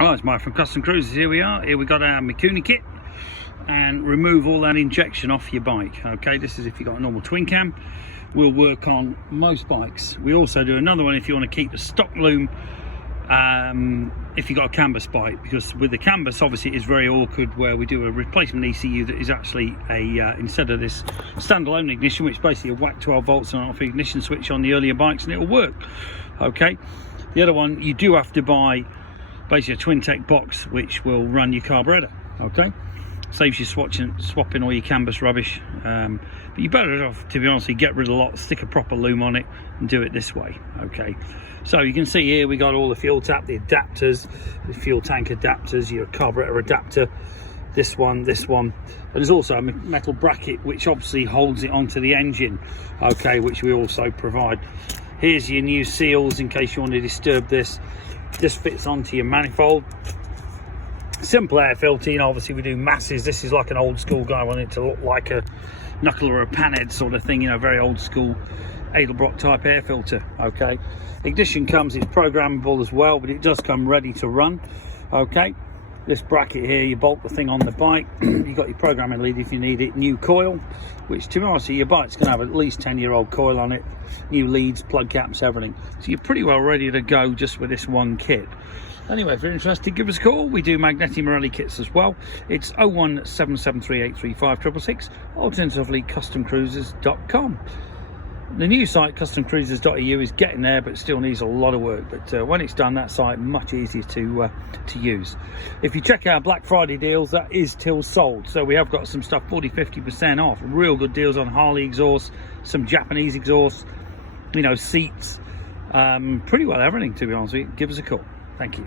Oh, it's Mike from Custom Cruisers. Here we are. Here we got our Mikuni kit, and remove all that injection off your bike. Okay, this is if you've got a normal twin cam. We'll work on most bikes. We also do another one if you want to keep the stock loom if you've got a canvas bike, because with the canvas obviously it's very awkward where we do a replacement ECU that is actually a instead of this standalone ignition, which is basically a whack 12 volts and off ignition switch on the earlier bikes, and it'll work. Okay, the other one you do have to buy basically a twin tech box which will run your carburetor. Okay, saves you swapping all your canvas rubbish, but you're better off, to be honest, get rid of a lot, stick a proper loom on it and do it this way. Okay, so you can see here we got all the fuel tap, the adapters, the fuel tank adapters, your carburetor adapter, this one, and there's also a metal bracket which obviously holds it onto the engine, okay, which we also provide. Here's your new seals in case you want to disturb this. This fits onto your manifold. Simple air filtering, obviously we do masses. This is like an old school guy, I want it to look like a knuckle or a panhead sort of thing, you know, very old school Edelbrock type air filter. Okay, ignition comes, it's programmable as well, but it does come ready to run. Okay, this bracket here, you bolt the thing on the bike. You got your programming lead if you need it. New coil, which to be honest, your bike's gonna have at least 10-year-old coil on it. New leads, plug caps, everything. So you're pretty well ready to go just with this one kit. Anyway, if you're interested, give us a call. We do Magneti Morelli kits as well. It's 01773835666, alternatively customcruisers.com. The new site, customcruisers.eu, is getting there, but still needs a lot of work. But when it's done, that site much easier to use. If you check our Black Friday deals, that is till sold. So we have got some stuff 40-50% off. Real good deals on Harley exhausts, some Japanese exhausts, you know, seats, pretty well everything, to be honest with you. Give us a call. Thank you.